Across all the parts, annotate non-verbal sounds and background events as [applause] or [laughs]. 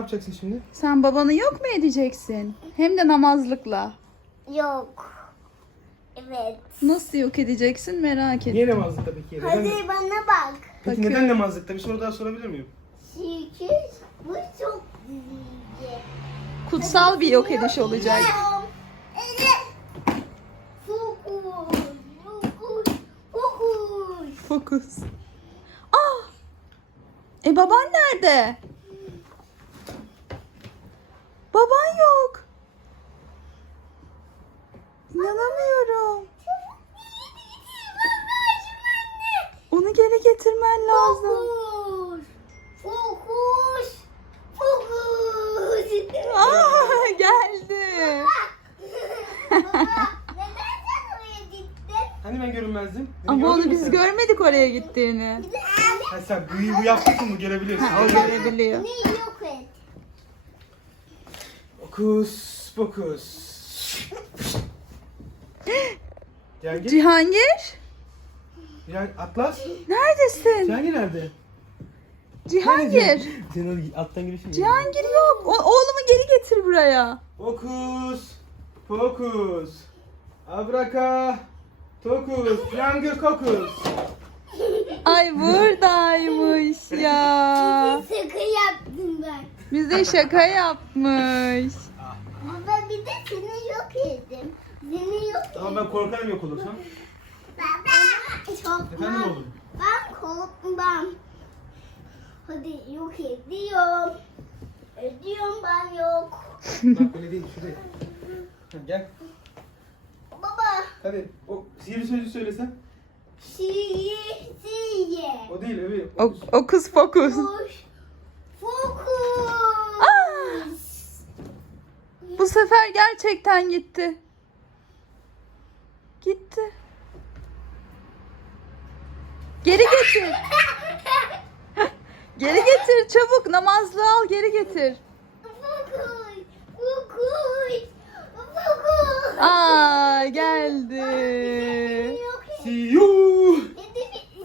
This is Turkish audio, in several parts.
yapacaksın şimdi? Sen babanı yok mu edeceksin? Hem de namazlıkla. Yok. Evet. Nasıl yok edeceksin merak Niye ettim. namazlıkta peki? Neden, Hadi bana bak. peki neden namazlıkta? Bir soru daha sorabilir miyim? Çünkü bu çok gizlice. Kutsal bir yok ediş olacak. Evet. Fokus. Fokus. Fokus. Fokus. Ah! E baban nerede? Baban yok. İnanamıyorum. Onu geri getirmen lazım. Fokus. Fokus. Aa, geldi. Oraya gittin? Hani ben görünmezdim? Beni Ama gördün onu mü biz sen? görmedik oraya gittiğini. Ha, sen büyüyü bu yaptın mı görebilirsin. Ha, o görebiliyor. Ne yok et. Fokus, fokus. Cihangir, Cihangir? Cihangir, Atlas. Neredesin? Cihangir nerede? Cihangir. O alttan girişin. Cihangir yok. O, oğlumu geri getir buraya. Fokus, fokus. Abraka, tokus, Cihangir kokus. Ay buradaymış ya. Şaka yaptım ben. Bize şaka yapmış. De seni yok ettim. Seni yok ettim. Ama ben korkarım yok olursam. Baba. Çok Efendim oğlum? Ben korkmam. Hadi yok ediyorum. Ediyorum ben yok. Bak öyle değil, şuraya. Ha, Gel. Baba. Hadi o sihirli sözü söylesen. Şiir siye. O değil öbür. O, o kız fokus. Fokus. Fokus. Aa! Bu sefer gerçekten gitti. Gitti. Geri getir. [laughs] Geri getir çabuk namazlığı al geri getir. Aa geldi. See you.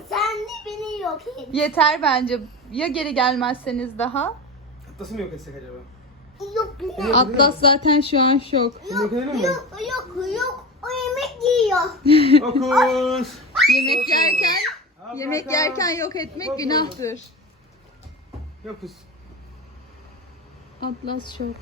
Sen de beni yok et. Yeter bence. Ya geri gelmezseniz daha? Atlas'ı mı yok etsek acaba? Yok yok. Atlas zaten şu an şok. Yok? Yok yok yok. O yemek yiyor. [laughs] Fokus. Yemek yerken yemek yerken yok etmek günahtır. Fokus. Atlas şok.